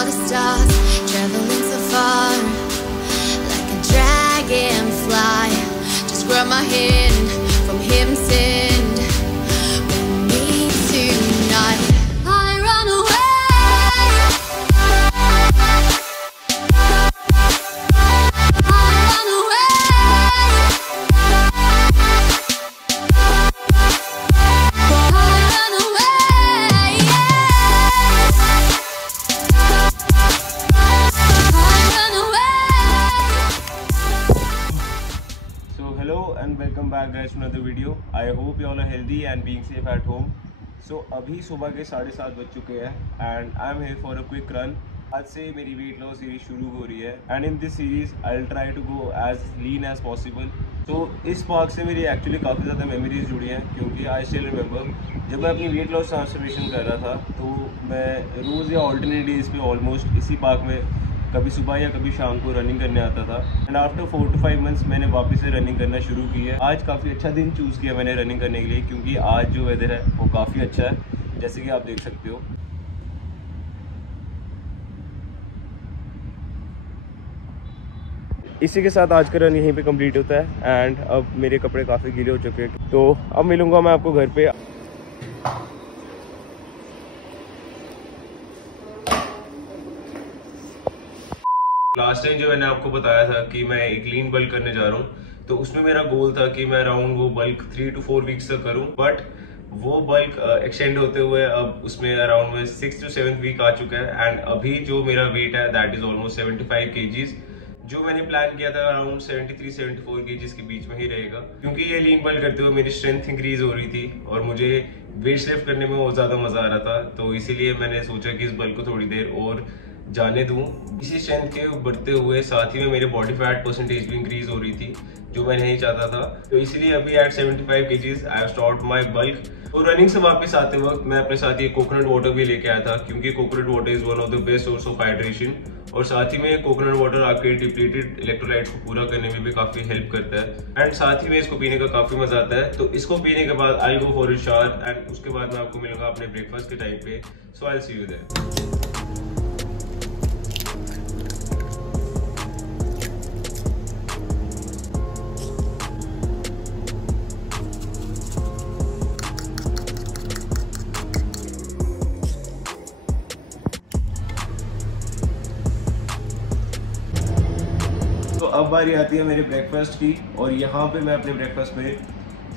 for the stars, traveling so far, like a dragonfly. Just grab my hand from him, send with me tonight. I run away. And welcome back guys to another video. I hope you all are healthy and being safe at home. So अभी सुबह के 7:30 बज चुके हैं and I'm here for a quick run. आज से मेरी weight loss series शुरू हो रही है and in this series I'll try to go as lean as possible. तो इस पार्क से मेरी एक्चुअली काफ़ी ज़्यादा मेमोरीज जुड़ी हैं क्योंकि आई स्टिल रिमेंबर जब मैं अपनी वेट लॉस ट्रांसफॉर्मेशन कर रहा था तो मैं रोज़ या ऑल्टरनेट डेज पे ऑलमोस्ट इसी पार्क में कभी सुबह या कभी शाम को रनिंग करने आता था एंड आफ्टर 4 to 5 मंथ्स मैंने वापस से रनिंग करना शुरू की है। आज काफ़ी अच्छा दिन चूज़ किया मैंने रनिंग करने के लिए क्योंकि आज जो वेदर है वो काफ़ी अच्छा है जैसे कि आप देख सकते हो। इसी के साथ आज का रन यहीं पे कंप्लीट होता है एंड अब मेरे कपड़े काफ़ी गीले हो चुके हैं तो अब मिलूँगा मैं आपको घर पे। लास्ट टाइम जो मैंने आपको बताया था कि मैं एक लीन बल्क करने जा रहा हूँ तो उसमें मेरा गोल था कि मैं अराउंड वो बल्क 3 to 4 वीक्स तक करूँ बट वो बल्क एक्सटेंड होते हुए अब उसमें अराउंड में 6th to 7th वीक आ चुका है एंड अभी जो मेरा वेट है दैट इज ऑलमोस्ट 75 kgs। जो मैंने प्लान किया था अराउंड 73-74 kgs के बीच में ही रहेगा क्योंकि ये लीन बल्क करते हुए मेरी स्ट्रेंथ इंक्रीज हो रही थी और मुझे वेट लिफ्ट करने में बहुत ज़्यादा मज़ा आ रहा था तो इसीलिए मैंने सोचा कि इस बल्क को थोड़ी देर और जाने दूं। इसी स्ट्रेंथ के बढ़ते हुए साथ ही में मेरे बॉडी फैट परसेंटेज भी इंक्रीज हो रही थी जो मैं नहीं चाहता था तो इसीलिए अभी at 75 kgs I have start my bulk. तो रनिंग से वापस आते वक्त मैं अपने साथ ये कोकोनट वाटर भी लेके आया था क्योंकि coconut water is one of the best source of hydration और साथ ही में कोकोनट वाटर आपके डिप्लीटेड इलेक्ट्रोलाइट्स को पूरा करने में भी काफी हेल्प करता है एंड साथ ही में इसको पीने का काफी मजा आता है। तो इसको पीने के बाद I go for a shower and उसके बाद मैं आपको मिलूंगा अपने ब्रेकफास्ट के टाइम पे। So I will see you there. तो अब बारी आती है मेरे ब्रेकफास्ट की और यहाँ पे मैं अपने ब्रेकफास्ट में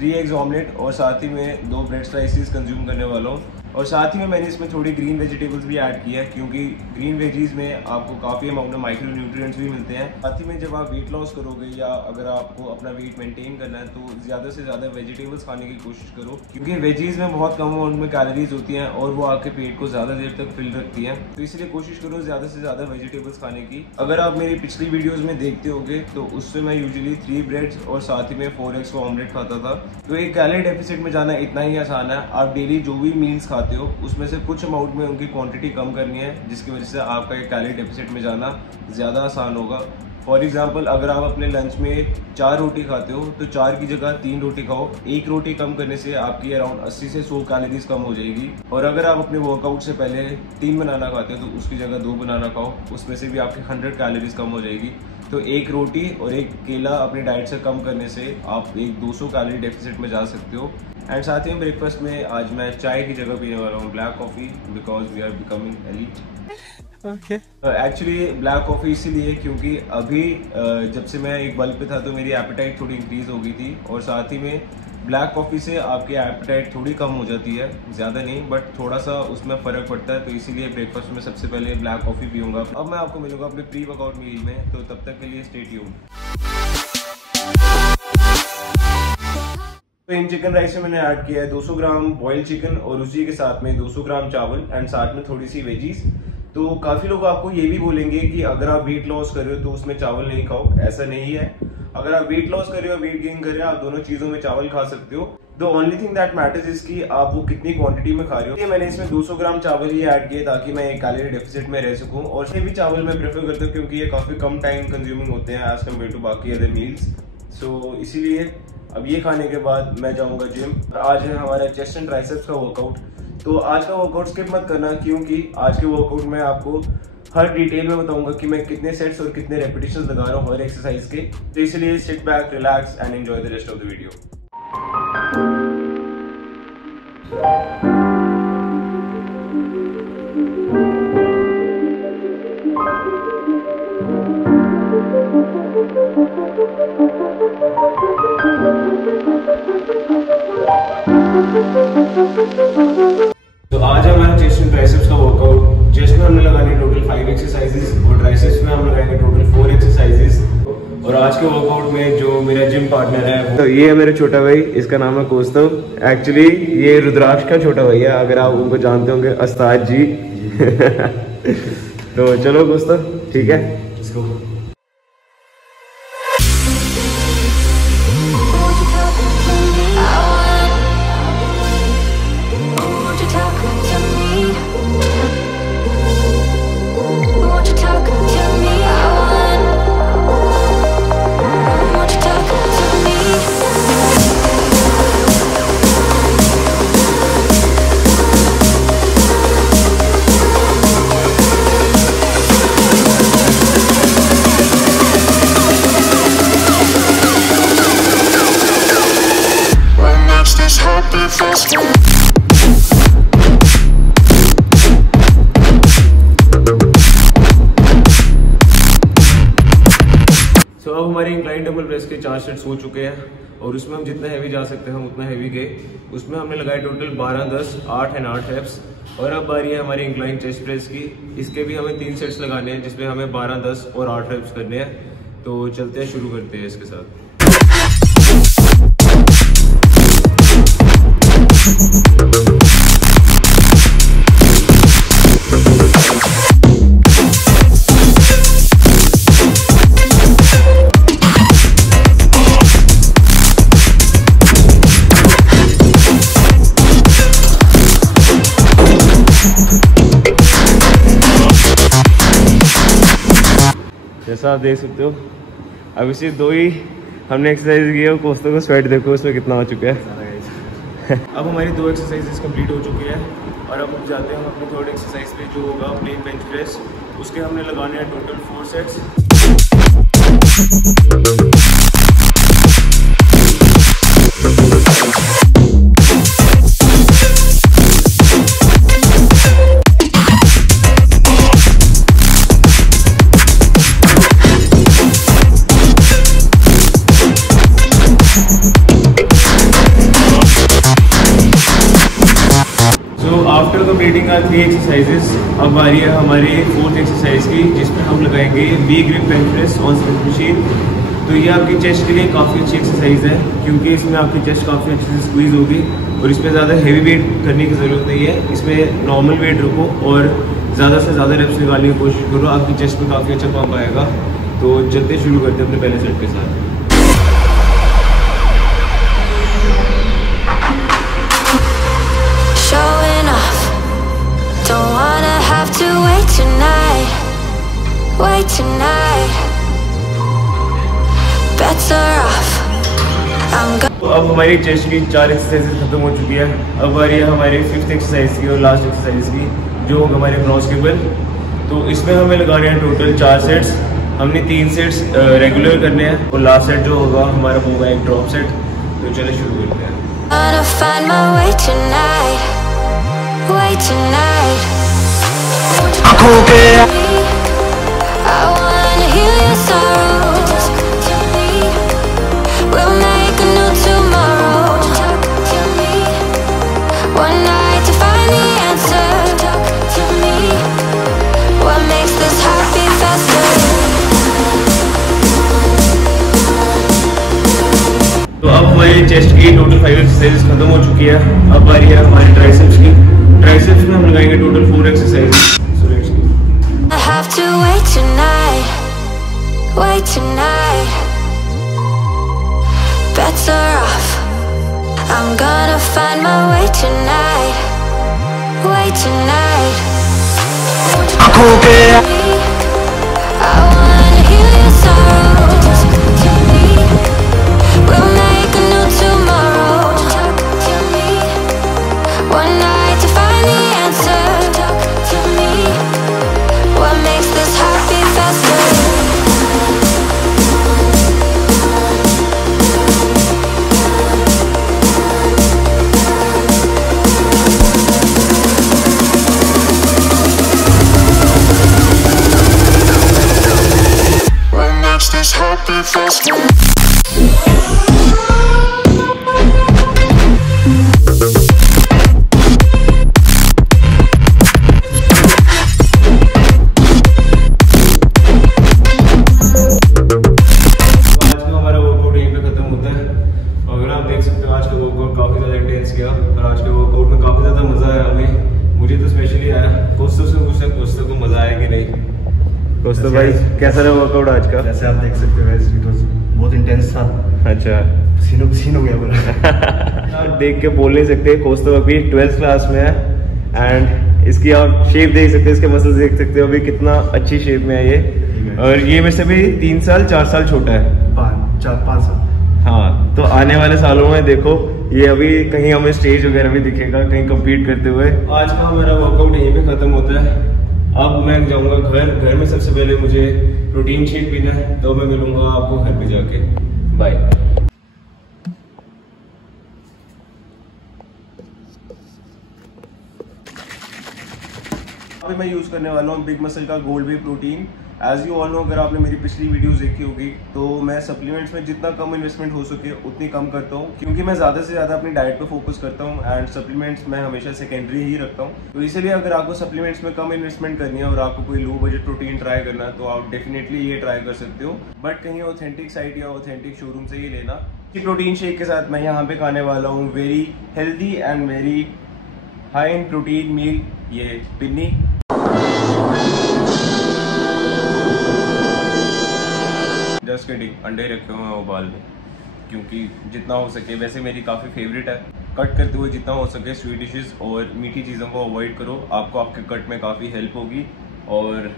3 एग्स ऑमलेट और साथ ही में 2 ब्रेड स्लाइसेस कंज्यूम करने वाला हूँ और साथ ही में मैंने इसमें थोड़ी ग्रीन वेजिटेबल्स भी ऐड किया है क्योंकि ग्रीन वेजीज में आपको काफ़ी अमाउंट में माइक्रो न्यूट्रिएंट्स भी मिलते हैं। साथ ही में जब आप वेट लॉस करोगे या अगर आपको अपना वेट मेंटेन करना है तो ज़्यादा से ज़्यादा वेजिटेबल्स खाने की कोशिश करो क्योंकि वेजीज में बहुत कम अमाउंट में कैलोरीज होती हैं और वो आपके पेट को ज़्यादा देर तक फिल रखती हैं तो इसलिए कोशिश करो ज़्यादा से ज़्यादा वेजिटेबल्स खाने की। अगर आप मेरी पिछली वीडियोज़ में देखते होगे तो उससे मैं यूजुअली 3 ब्रेड्स और साथ ही में 4 एग्स का ऑमलेट खाता था। तो एक कैलोरी डेफिसिट में जाना इतना ही आसान है। आप डेली जो भी मील्स खाते हो उसमें से कुछ अमाउंट में उनकी क्वांटिटी कम करनी है जिसकी वजह से आपका एक कैलोरी डेफिसिट में जाना ज़्यादा आसान होगा। फॉर एग्जांपल अगर आप अपने लंच में 4 रोटी खाते हो तो 4 की जगह 3 रोटी खाओ। 1 रोटी कम करने से आपकी अराउंड 80 से 100 कैलोरीज कम हो जाएगी और अगर आप अपने वर्कआउट से पहले 3 बनाना खाते हो तो उसकी जगह 2 बनाना खाओ, उसमें से भी आपकी 100 कैलोरीज कम हो जाएगी। तो 1 रोटी और 1 केला अपनी डाइट से कम करने से आप एक 200 कैलोरी डेफिसिट में जा सकते हो। एंड साथ ही ब्रेकफास्ट में आज मैं चाय की जगह पीने वाला हूँ black coffee because we are becoming elite. Actually black coffee इसीलिए क्योंकि अभी जब से मैं एक बल्क पे था तो मेरी एपेटाइट थोड़ी इंक्रीज हो गई थी और साथ ही में ब्लैक कॉफ़ी से आपकी एपेटाइट थोड़ी कम हो जाती है, ज़्यादा नहीं बट थोड़ा सा उसमें फ़र्क पड़ता है। तो इसीलिए ब्रेकफास्ट में सबसे पहले ब्लैक कॉफ़ी पीऊँगा। अब मैं आपको मिलूँगा अपने प्री वर्कआउट मील में, तो तब तक के लिए स्टे ट्यून्ड। तो इन चिकन राइस में मैंने ऐड किया है 200 ग्राम बॉइल्ड चिकन और उसी के साथ में 200 ग्राम चावल एंड साथ में थोड़ी सी वेजीज। तो काफ़ी लोग आपको ये भी बोलेंगे कि अगर आप वेट लॉस कर रहे हो तो उसमें चावल नहीं खाओ, ऐसा नहीं है। अगर आप वेट लॉस कर रहे हो वेट गेन कर रहे हो आप दोनों चीज़ों में चावल खा सकते हो। The only thing that matters is कि आप वो कितनी क्वांटिटी में खा रहे हो। ये मैंने इसमें 200 ग्राम चावल ही ऐड किए ताकि मैं एक कैलोरी डेफिसिट में रह सकूं और ये भी चावल मैं प्रेफर करता हूँ क्योंकि ये काफ़ी कम टाइम कंज्यूमिंग होते हैं एज कम्पेयर टू बाकी अदर मील्स। सो इसीलिए अब ये खाने के बाद मैं जाऊंगा जिम। आज है हमारा चेस्ट एंड ट्राइसेप्स का वर्कआउट। तो आज का वर्कआउट स्किप मत करना क्योंकि आज के वर्कआउट में आपको हर डिटेल में बताऊंगा कि मैं कितने सेट्स और कितने रेपिटेशंस लगा रहा हूँ हर एक्सरसाइज के। तो इसलिए sit back, relax and enjoy the rest of the video. तो आज हमारा चेस्ट एंड ट्राइसेप्स का वर्कआउट। चेस्ट में हमने लगानी टोटल 5 एक्सरसाइजेस और ट्राइसेप्स में हम लगाएंगे टोटल 4 एक्सरसाइजेस। और आज के वर्कआउट में जो मेरा जिम पार्टनर है, तो ये है मेरा छोटा भाई, इसका नाम है कौस्तव। एक्चुअली ये रुद्राक्ष का छोटा भाई है, अगर आप उनको जानते होंगे, उस्ताद जी। तो चलो कौस्तव, ठीक है, लेट्स गो। अब हमारे इंक्लाइन डबल प्रेस के 4 सेट्स हो चुके हैं और उसमें हम जितना हैवी जा सकते हैं हम उतना हैवी गए। उसमें हमने लगाए टोटल 12, 10, 8 एंड 8 रेप्स। और अब बारी है हमारी इंक्लाइन चेस्ट प्रेस की। इसके भी हमें 3 सेट्स लगाने हैं जिसमें हमें 12, 10 और 8 रेप्स करने हैं। तो चलते हैं, शुरू करते हैं इसके साथ। जैसा आप देख सकते हो, अभी सिर्फ 2 ही हमने एक्सरसाइज की है। कौस्तव को स्वेट देखो उसमें कितना हो चुका है। अब हमारी 2 एक्सरसाइजेस कंप्लीट हो चुकी है और अब हम जाते हैं हम अपनी 3rd एक्सरसाइज पे, जो होगा प्लेन बेंच प्रेस। उसके हमने लगाने हैं total 4 sets. After completing our 3 exercises, अब आ रही है हमारी 4th एक्सरसाइज की, जिसमें हम लगाएंगे V grip bench press on Smith machine. तो ये आपकी चेस्ट के लिए काफ़ी अच्छी एक्सरसाइज है क्योंकि इसमें आपकी चेस्ट काफ़ी अच्छे से स्क्वीज होगी और इसमें ज़्यादा हैवी वेट करने की ज़रूरत नहीं है। इसमें नॉर्मल वेट रखो और ज़्यादा से ज़्यादा रेप्स निकालने की कोशिश करो, आपकी चेस्ट में काफ़ी अच्छा पंप आएगा। तो चलते शुरू करते हैं अपने पहले सेट के साथ। तो अब हमारी चेस्ट की 4 एक्सरसाइज खत्म हो चुकी है। अब आ रही है हमारी 5th एक्सरसाइज की और लास्ट एक्सरसाइज की, जो होगा हमारे क्रॉस केबल। तो इसमें हमें लगाने हैं टोटल 4 सेट्स। हमने 3 सेट्स रेगुलर करने हैं और लास्ट सेट जो होगा हमारा होगा एक ड्रॉप सेट। तो चलिए शुरू करते हैं। तो अब हमारी चेस्ट की टोटल 5 एक्सरसाइजेस खत्म हो चुकी है। अब आ रही है हमारी ट्राइसेप्स की। ट्राइसेप्स में हम लगाएंगे total 4 exercises. One night to find the answer. Talk to me. What makes दोस्तों भाई कैसा रहा वर्कआउट आज का? जैसे आप देख सकते हो बहुत इंटेंस था। अच्छा, पसीनो हो गया पूरा। देख के बोल नहीं सकते। कोस्तो अभी 12th क्लास में है एंड इसकी आप शेप देख सकते हो, इसके मसल्स देख सकते हो अभी कितना अच्छी शेप में है ये। और ये मेरे से भी 3 साल 4 साल छोटा है। 5 साल। हाँ, तो आने वाले सालों में देखो ये अभी कहीं हमें स्टेज वगैरह भी दिखेगा, कहीं कम्पीट करते हुए। आज का मेरा वर्कआउट यहीं पे खत्म होता है। अब मैं जाऊंगा घर में सबसे पहले मुझे प्रोटीन शेक पीना है, तो मैं मिलूंगा आपको घर पे जाके। बाय। अभी मैं यूज करने वाला हूँ बिग मसल का gold whey protein. As you all know, अगर आपने मेरी पिछली वीडियोस देखी होगी तो मैं सप्लीमेंट्स में जितना कम इन्वेस्टमेंट हो सके उतनी कम करता हूँ, क्योंकि मैं ज़्यादा से ज़्यादा अपनी डाइट पे फोकस करता हूँ एंड सप्लीमेंट्स मैं हमेशा सेकेंडरी ही रखता हूँ। तो इसलिए अगर आपको सप्लीमेंट्स में कम इन्वेस्टमेंट करनी है और आपको कोई लो बजट प्रोटीन ट्राई करना है तो आप डेफिनेटली ये ट्राई कर सकते हो, बट कहीं ऑथेंटिक साइट या ऑथेंटिक शोरूम से ही लेना। प्रोटीन शेक के साथ मैं यहाँ पे खाने वाला हूँ very healthy and very high in protein meal, ये पिन्नी। जस्ट किडिंग, अंडे रखे हुए हैं उबाल में, क्योंकि जितना हो सके, वैसे मेरी काफ़ी फेवरेट है, कट करते हुए जितना हो सके स्वीट डिशेस और मीठी चीज़ों को अवॉइड करो, आपको आपके कट में काफ़ी हेल्प होगी। और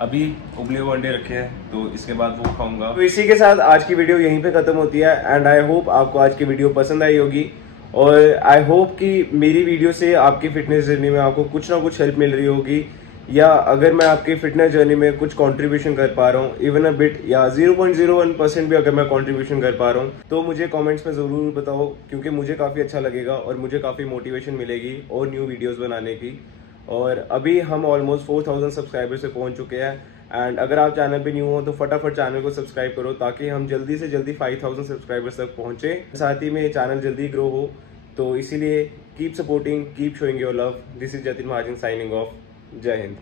अभी उबले हुए अंडे रखे हैं तो इसके बाद वो खाऊंगा। तो इसी के साथ आज की वीडियो यहीं पे ख़त्म होती है एंड आई होप आपको आज की वीडियो पसंद आई होगी और आई होप कि मेरी वीडियो से आपकी फिटनेस जर्नी में आपको कुछ ना कुछ हेल्प मिल रही होगी, या अगर मैं आपकी फिटनेस जर्नी में कुछ कंट्रीब्यूशन कर पा रहा हूँ, इवन अ बिट या 0.01% भी अगर मैं कंट्रीब्यूशन कर पा रहा हूँ, तो मुझे कमेंट्स में ज़रूर बताओ, क्योंकि मुझे काफ़ी अच्छा लगेगा और मुझे काफ़ी मोटिवेशन मिलेगी और न्यू वीडियोस बनाने की। और अभी हम ऑलमोस्ट 4000 सब्सक्राइबर से पहुँच चुके हैं एंड अगर आप चैनल पे न्यू हो तो फटाफट चैनल को सब्सक्राइब करो ताकि हम जल्दी से जल्दी 5000 सब्सक्राइबर्स तक पहुँचे, साथ ही में चैनल जल्दी ग्रो हो। तो इसीलिए keep supporting, keep showing your love. This is Jatin Mahajan signing off. जय हिंद।